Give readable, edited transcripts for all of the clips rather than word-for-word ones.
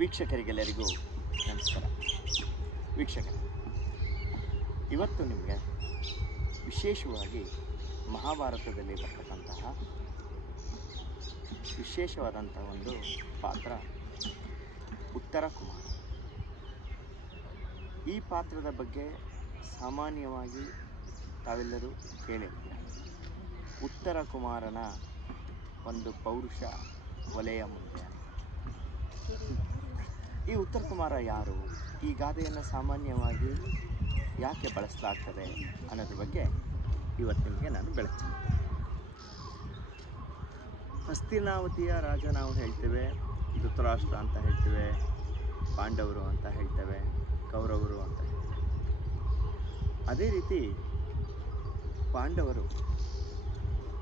ವೀಕ್ಷಕರಿಗೆಲ್ಲರಿಗೂ ನಮಸ್ಕಾರ. ವೀಕ್ಷಕರೇ, ಇವತ್ತು ನಿಮಗೆ ವಿಶೇಷವಾಗಿ ಮಹಾಭಾರತದಲ್ಲಿ ಬರ್ತಕ್ಕಂತಹ ವಿಶೇಷವಾದಂಥ ಒಂದು ಪಾತ್ರ ಉತ್ತರ ಕುಮಾರ. ಈ ಪಾತ್ರದ ಬಗ್ಗೆ ಸಾಮಾನ್ಯವಾಗಿ ತಾವೆಲ್ಲರೂ ಕೇಳಿರ್ತೀರ. ಉತ್ತರ ಕುಮಾರನ ಒಂದು ಪೌರುಷ ವಲಯ ಮುಂದೆ ಅಂತ. ಈ ಉತ್ತರ ಕುಮಾರ ಯಾರು, ಈ ಗಾದೆಯನ್ನು ಸಾಮಾನ್ಯವಾಗಿ ಯಾಕೆ ಬಳಸಲಾಗ್ತದೆ ಅನ್ನೋದ್ರ ಬಗ್ಗೆ ಇವತ್ತು ನಿಮಗೆ ನಾನು ಬೆಳಕು ಚೆಲ್ತೀನಿ. ಹಸ್ತಿನಾವತಿಯ ರಾಜ ನಾವು ಹೇಳ್ತೇವೆ, ಧೃತರಾಷ್ಟ್ರ ಅಂತ ಹೇಳ್ತೇವೆ, ಪಾಂಡವರು ಅಂತ ಹೇಳ್ತೇವೆ, ಕೌರವರು ಅಂತ ಹೇಳ್ತೇವೆ. ಅದೇ ರೀತಿ ಪಾಂಡವರು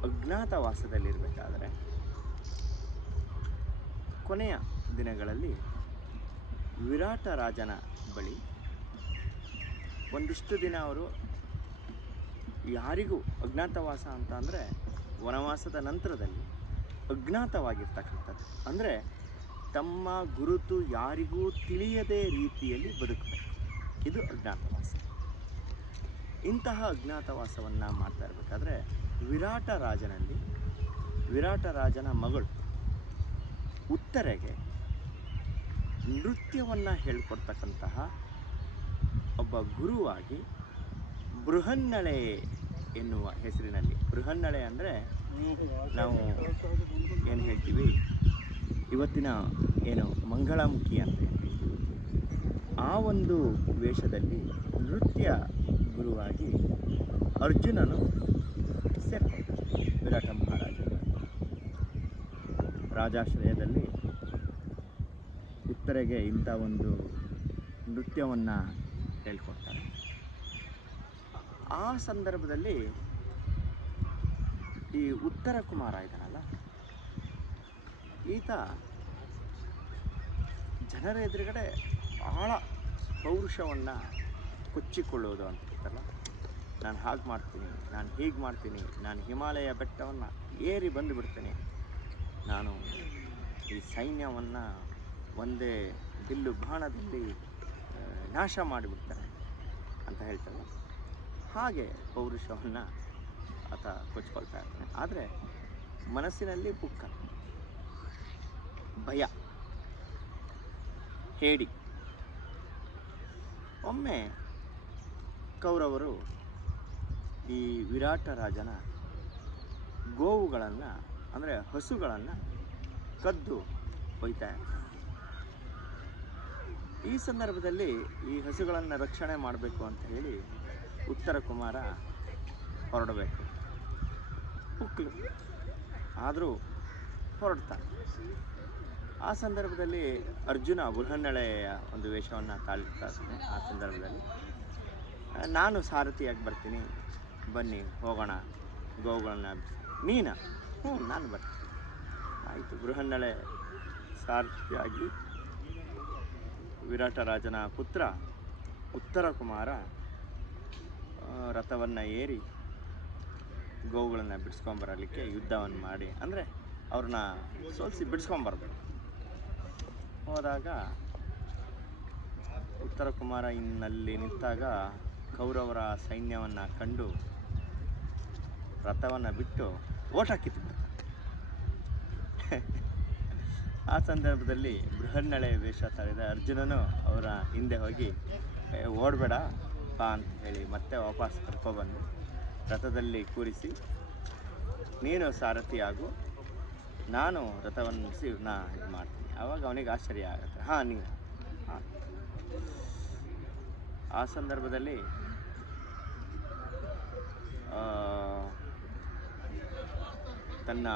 ಅಜ್ಞಾತವಾಸದಲ್ಲಿರಬೇಕಾದ್ರೆ ಕೊನೆಯ ದಿನಗಳಲ್ಲಿ ವಿರಾಟ ರಾಜನ ಬಳಿ ಒಂದಿಷ್ಟು ದಿನ ಅವರು ಯಾರಿಗೂ ಅಜ್ಞಾತವಾಸ ಅಂತ ಅಂದರೆ ವನವಾಸದ ನಂತರದಲ್ಲಿ ಅಜ್ಞಾತವಾಗಿರ್ತಕ್ಕಂಥದ್ದು, ಅಂದರೆ ತಮ್ಮ ಗುರುತು ಯಾರಿಗೂ ತಿಳಿಯದೇ ರೀತಿಯಲ್ಲಿ ಬದುಕಬೇಕು. ಇದು ಅಜ್ಞಾತವಾಸ. ಇಂತಹ ಅಜ್ಞಾತವಾಸವನ್ನು ಮಾಡ್ತಾ ಇರಬೇಕಾದ್ರೆ ವಿರಾಟ ರಾಜನ ಮಗಳು ಉತ್ತರೆಗೆ ನೃತ್ಯವನ್ನು ಹೇಳಿಕೊಡ್ತಕ್ಕಂತಹ ಒಬ್ಬ ಗುರುವಾಗಿ ಬೃಹನ್ನಳೆ ಎನ್ನುವ ಹೆಸರಿನಲ್ಲಿ, ಬೃಹನ್ನಳೆ ಅಂದರೆ ನಾವು ಏನು ಹೇಳ್ತೀವಿ ಇವತ್ತಿನ ಏನು ಮಂಗಳಮುಖಿ ಅಂತ ಹೇಳ್ತೀವಿ, ಆ ಒಂದು ವೇಷದಲ್ಲಿ ನೃತ್ಯ ಗುರುವಾಗಿ ಅರ್ಜುನನು ಸೇರ್ಕೊಂಡ ವಿರಾಟ ಮಹಾರಾಜ ರಾಜಾಶ್ರಯದಲ್ಲಿ ಉತ್ತರೆಗೆ ಇಂಥ ಒಂದು ನೃತ್ಯವನ್ನು ಹೇಳ್ಕೊಡ್ತಾರೆ. ಆ ಸಂದರ್ಭದಲ್ಲಿ ಈ ಉತ್ತರ ಕುಮಾರ ಇದ್ದಾನಲ್ಲ, ಈತ ಜನರ ಎದುರುಗಡೆ ಭಾಳ ಪೌರುಷವನ್ನು ಕೊಚ್ಚಿಕೊಳ್ಳೋದು ಅಂತ ಇರ್ತಲ್ಲ. ನಾನು ಹಾಗೆ ಮಾಡ್ತೀನಿ, ನಾನು ಹೀಗೆ ಮಾಡ್ತೀನಿ, ನಾನು ಹಿಮಾಲಯ ಬೆಟ್ಟವನ್ನು ಏರಿ ಬಂದುಬಿಡ್ತೇನೆ, ನಾನು ಈ ಸೈನ್ಯವನ್ನು ಒಂದೇ ಬಿಲ್ಲು ಬಾಣದಲ್ಲಿ ನಾಶ ಮಾಡಿಬಿಡ್ತಾರೆ ಅಂತ ಹೇಳ್ತಾರೆ. ಹಾಗೆ ಪೌರುಷವನ್ನು ಆತ ಕೊಚ್ಕೊಳ್ತಾ ಇರ್ತಾನೆ. ಆದರೆ ಮನಸ್ಸಿನಲ್ಲಿ ಪುಕ್ಕ, ಭಯ, ಹೇಡಿ. ಒಮ್ಮೆ ಕೌರವರು ಈ ವಿರಾಟ ರಾಜನ ಗೋವುಗಳನ್ನು ಅಂದರೆ ಹಸುಗಳನ್ನು ಕದ್ದು ಒಯ್ತಾ ಇರ್ತಾರೆ. ಈ ಸಂದರ್ಭದಲ್ಲಿ ಈ ಹಸುಗಳನ್ನು ರಕ್ಷಣೆ ಮಾಡಬೇಕು ಅಂತ ಹೇಳಿ ಉತ್ತರ ಕುಮಾರ ಹೊರಡಬೇಕು. ಪುಕ್ಲು ಆದರೂ ಹೊರಡ್ತಾನೆ. ಆ ಸಂದರ್ಭದಲ್ಲಿ ಅರ್ಜುನ ಬೃಹನ್ನಳೆಯ ಒಂದು ವೇಷವನ್ನು ತಾಳಿರ್ತಾ ಇರ್ತಾನೆ. ಆ ಸಂದರ್ಭದಲ್ಲಿ ನಾನು ಸಾರಥಿಯಾಗಿ ಬರ್ತೀನಿ, ಬನ್ನಿ ಹೋಗೋಣ, ಗೋವುಗಳನ್ನ ನೀನು ನಾನು ಬರ್ತೀನಿ. ಆಯಿತು. ಬೃಹನ್ನಳೆ ಸಾರಥಿಯಾಗಿ ವಿರಾಟ ರಾಜನ ಪುತ್ರ ಉತ್ತರ ಕುಮಾರ ರಥವನ್ನು ಏರಿ ಗೋವುಗಳನ್ನು ಬಿಡಿಸ್ಕೊಂಬರಲಿಕ್ಕೆ ಯುದ್ಧವನ್ನು ಮಾಡಿ, ಅಂದರೆ ಅವ್ರನ್ನ ಸೋಲಿಸಿ ಬಿಡಿಸ್ಕೊಂಬರ್ಬೇಕು. ಹೋದಾಗ ಉತ್ತರ ಕುಮಾರ ಇನ್ನಲ್ಲಿ ನಿಂತಾಗ ಕೌರವರ ಸೈನ್ಯವನ್ನು ಕಂಡು ರಥವನ್ನು ಬಿಟ್ಟು ಓಟ ಕಿತ್ತುಬಿಡ್ತಾರೆ. ಆ ಸಂದರ್ಭದಲ್ಲಿ ಬೃಹನ್ನಳೆ ವೇಷ ತಾಳಿದ ಅರ್ಜುನನು ಅವರ ಹಿಂದೆ ಹೋಗಿ ಓಡಬೇಡ ಬಾ ಅಂತ ಹೇಳಿ ಮತ್ತೆ ವಾಪಸ್ ಕರ್ಕೊಬಂದು ರಥದಲ್ಲಿ ಕೂರಿಸಿ, ನೀನು ಸಾರಥಿ ಆಗು, ನಾನು ರಥವನ್ನು ನಿಲ್ಲಿಸಿ ಇದು ಮಾಡ್ತೀನಿ. ಆವಾಗ ಅವನಿಗೆ ಆಶ್ಚರ್ಯ ಆಗುತ್ತೆ. ನೀನು ಆ ಸಂದರ್ಭದಲ್ಲಿ ತನ್ನ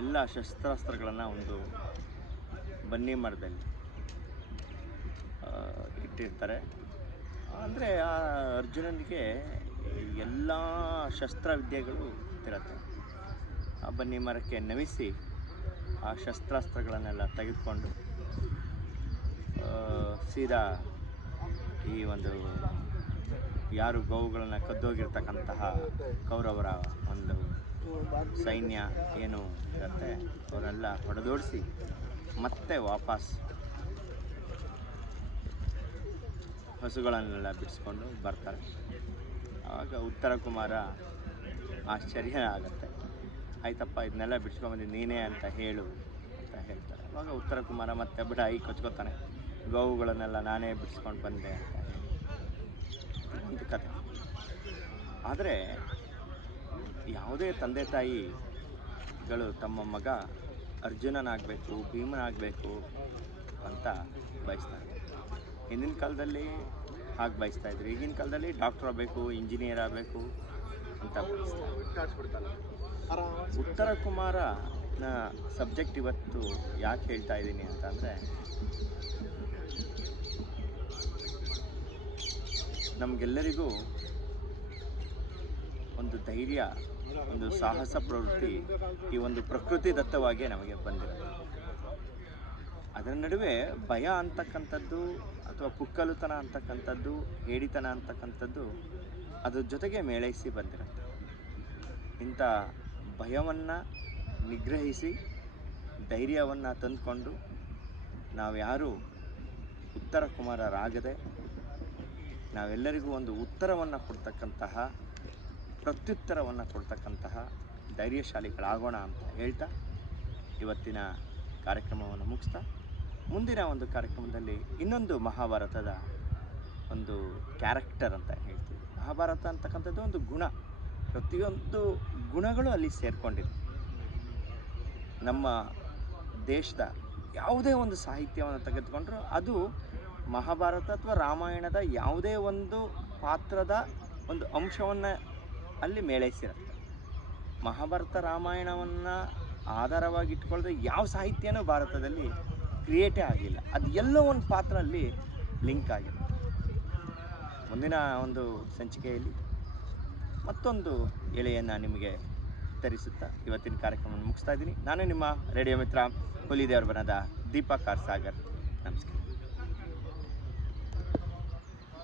ಎಲ್ಲ ಶಸ್ತ್ರಾಸ್ತ್ರಗಳನ್ನು ಒಂದು ಬನ್ನಿ ಮರದಲ್ಲಿ ಇಟ್ಟಿರ್ತಾರೆ. ಅಂದರೆ ಆ ಅರ್ಜುನನಿಗೆ ಎಲ್ಲ ಶಸ್ತ್ರವಿದ್ಯೆಗಳು ಇರುತ್ತೆ. ಆ ಬನ್ನಿ ಮರಕ್ಕೆ ನಮಿಸಿ ಆ ಶಸ್ತ್ರಾಸ್ತ್ರಗಳನ್ನೆಲ್ಲ ತೆಗೆದುಕೊಂಡು ಸೀದಾ ಈ ಒಂದು ಯಾರು ಗೋವುಗಳನ್ನು ಕದ್ದೋಗಿರ್ತಕ್ಕಂತಹ ಕೌರವರ ಒಂದು ಸೈನ್ಯ ಏನು ಇರುತ್ತೆ ಅವರೆಲ್ಲ ಹೊಡೆದೋಡಿಸಿ ಮತ್ತೆ ವಾಪಸ್ ಹಸುಗಳನ್ನೆಲ್ಲ ಬಿಡಿಸ್ಕೊಂಡು ಬರ್ತಾರೆ. ಆವಾಗ ಉತ್ತರ ಕುಮಾರ ಆಶ್ಚರ್ಯ ಆಗುತ್ತೆ. ಆಯ್ತಪ್ಪ, ಇದನ್ನೆಲ್ಲ ಬಿಡಿಸ್ಕೊಂಬಂದಿದ್ದು ನೀನೇ ಅಂತ ಹೇಳು ಅಂತ ಹೇಳ್ತಾರೆ. ಆವಾಗ ಉತ್ತರ ಕುಮಾರ ಮತ್ತೆ ಬಿಡಾಯಿ ಕೊಚ್ಕೋತಾನೆ, ಗೋವುಗಳನ್ನೆಲ್ಲ ನಾನೇ ಬಿಡಿಸ್ಕೊಂಡು ಬಂದೆ ಅಂತ ಹೇಳಿ ಒಂದು ಕತೆ. ಆದರೆ ಯಾವುದೇ ತಂದೆ ತಾಯಿಗಳು ತಮ್ಮ ಮಗ ಅರ್ಜುನನಾಗಬೇಕು, ಭೀಮನಾಗಬೇಕು ಅಂತ ಬಯಸ್ತಾರೆ. ಹಿಂದಿನ ಕಾಲದಲ್ಲಿ ಹಾಗೆ ಬಯಸ್ತಾ ಇದ್ರು. ಈಗಿನ ಕಾಲದಲ್ಲಿ ಡಾಕ್ಟರ್ ಆಗಬೇಕು, ಇಂಜಿನಿಯರ್ ಆಗಬೇಕು ಅಂತ ಬಯಸ್ತಾರೆ. ಉತ್ತರ ಕುಮಾರನ ಸಬ್ಜೆಕ್ಟ್ ಇವತ್ತು ಯಾಕೆ ಹೇಳ್ತಾ ಇದ್ದೀನಿ ಅಂತಂದರೆ, ನಮಗೆಲ್ಲರಿಗೂ ಒಂದು ಧೈರ್ಯ, ಒಂದು ಸಾಹಸ ಪ್ರವೃತ್ತಿ ಈ ಒಂದು ಪ್ರಕೃತಿ ದತ್ತವಾಗಿ ನಮಗೆ ಬಂದಿರುತ್ತೆ. ಅದರ ನಡುವೆ ಭಯ ಅಂತಕ್ಕಂಥದ್ದು ಅಥವಾ ಪುಕ್ಕಲುತನ ಅಂತಕ್ಕಂಥದ್ದು, ಹೇಡಿತನ ಅಂತಕ್ಕಂಥದ್ದು ಅದ್ರ ಜೊತೆಗೆ ಮೇಳೈಸಿ ಬಂದಿರುತ್ತೆ. ಇಂಥ ಭಯವನ್ನು ನಿಗ್ರಹಿಸಿ ಧೈರ್ಯವನ್ನು ತಂದುಕೊಂಡು ನಾವು ಯಾರು ಉತ್ತರ ಕುಮಾರರಾಗದೆ ನಾವೆಲ್ಲರಿಗೂ ಒಂದು ಉತ್ತರವನ್ನು ಕೊಡ್ತಕ್ಕಂತಹ, ಪ್ರತ್ಯುತ್ತರವನ್ನು ಕೊಡ್ತಕ್ಕಂತಹ ಧೈರ್ಯಶಾಲಿಗಳಾಗೋಣ ಅಂತ ಹೇಳ್ತಾ ಇವತ್ತಿನ ಕಾರ್ಯಕ್ರಮವನ್ನು ಮುಗಿಸ್ತಾ, ಮುಂದಿನ ಒಂದು ಕಾರ್ಯಕ್ರಮದಲ್ಲಿ ಇನ್ನೊಂದು ಮಹಾಭಾರತದ ಒಂದು ಕ್ಯಾರೆಕ್ಟರ್ ಅಂತ ಹೇಳ್ತೀವಿ. ಮಹಾಭಾರತ ಅಂತಕ್ಕಂಥದ್ದು ಒಂದು ಗುಣ, ಪ್ರತಿಯೊಂದು ಗುಣಗಳು ಅಲ್ಲಿ ಸೇರಿಕೊಂಡಿದೆ. ನಮ್ಮ ದೇಶದ ಯಾವುದೇ ಒಂದು ಸಾಹಿತ್ಯವನ್ನು ತೆಗೆದುಕೊಂಡ್ರೂ ಅದು ಮಹಾಭಾರತ ಅಥವಾ ರಾಮಾಯಣದ ಯಾವುದೇ ಒಂದು ಪಾತ್ರದ ಒಂದು ಅಂಶವನ್ನು ಅಲ್ಲಿ ಮೇಳೈಸಿರುತ್ತೆ. ಮಹಾಭಾರತ ರಾಮಾಯಣವನ್ನು ಆಧಾರವಾಗಿ ಇಟ್ಕೊಳ್ಳದೆ ಯಾವ ಸಾಹಿತ್ಯನೂ ಭಾರತದಲ್ಲಿ ಕ್ರಿಯೇಟೇ ಆಗಿಲ್ಲ. ಅದು ಎಲ್ಲೋ ಒಂದು ಪಾತ್ರ ಅಲ್ಲಿ ಲಿಂಕ್ ಆಗಿರುತ್ತೆ. ಮುಂದಿನ ಒಂದು ಸಂಚಿಕೆಯಲ್ಲಿ ಮತ್ತೊಂದು ಎಳೆಯನ್ನು ನಿಮಗೆ ತರಿಸುತ್ತಾ ಇವತ್ತಿನ ಕಾರ್ಯಕ್ರಮವನ್ನು ಮುಗಿಸ್ತಾ ಇದ್ದೀನಿ. ನಾನು ನಿಮ್ಮ ರೇಡಿಯೋ ಮಿತ್ರ ಹುಲಿದೇವರ ಬನದ ದೀಪಕ್ ಆರ್ ಸಾಗರ್. ನಮಸ್ಕಾರ.